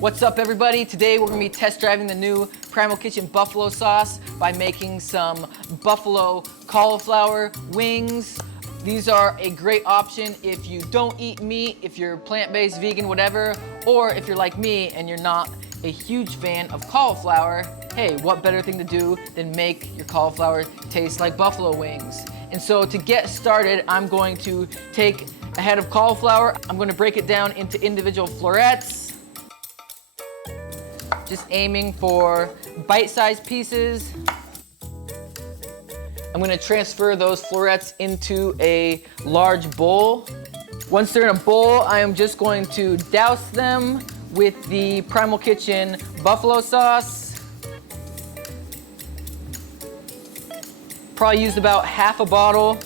What's up, everybody? Today we're gonna be test driving the new Primal Kitchen Buffalo Sauce by making some buffalo cauliflower wings. These are a great option if you don't eat meat, if you're plant-based, vegan, whatever, or if you're like me and you're not a huge fan of cauliflower. Hey, what better thing to do than make your cauliflower taste like buffalo wings? And so to get started, I'm going to take a head of cauliflower. I'm going to break it down into individual florets. Just aiming for bite-sized pieces. I'm gonna transfer those florets into a large bowl. Once they're in a bowl, I am just going to douse them with the Primal Kitchen Buffalo Sauce. Probably used about half a bottle.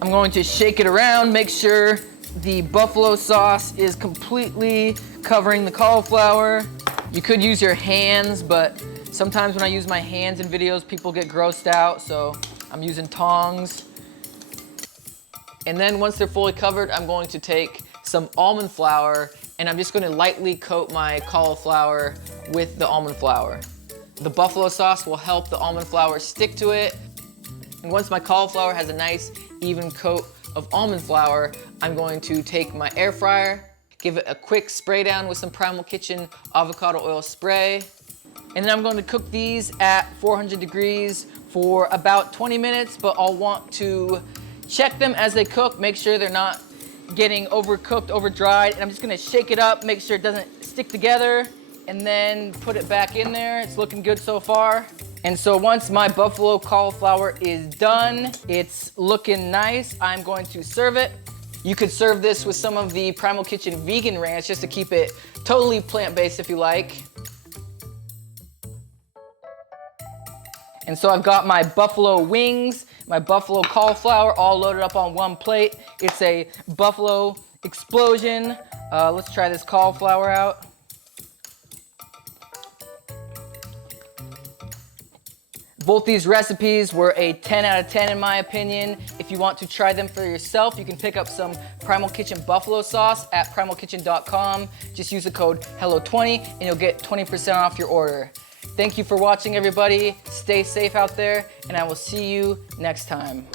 I'm going to shake it around, make sure the buffalo sauce is completely covering the cauliflower. You could use your hands, but sometimes when I use my hands in videos, people get grossed out, so I'm using tongs. And then once they're fully covered, I'm going to take some almond flour and I'm just gonna lightly coat my cauliflower with the almond flour. The buffalo sauce will help the almond flour stick to it. And once my cauliflower has a nice even coat of almond flour, I'm going to take my air fryer, give it a quick spray down with some Primal Kitchen avocado oil spray. And then I'm going to cook these at 400 degrees for about 20 minutes, but I'll want to check them as they cook, make sure they're not getting overcooked, over-dried. And I'm just gonna shake it up, make sure it doesn't stick together, and then put it back in there. It's looking good so far. And so once my buffalo cauliflower is done, it's looking nice, I'm going to serve it. You could serve this with some of the Primal Kitchen vegan ranch just to keep it totally plant-based if you like. And so I've got my buffalo wings, my buffalo cauliflower all loaded up on one plate. It's a buffalo explosion. Let's try this cauliflower out. Both these recipes were a 10 out of 10 in my opinion. If you want to try them for yourself, you can pick up some Primal Kitchen Buffalo Sauce at primalkitchen.com. Just use the code HELLO20 and you'll get 20% off your order. Thank you for watching, everybody. Stay safe out there, and I will see you next time.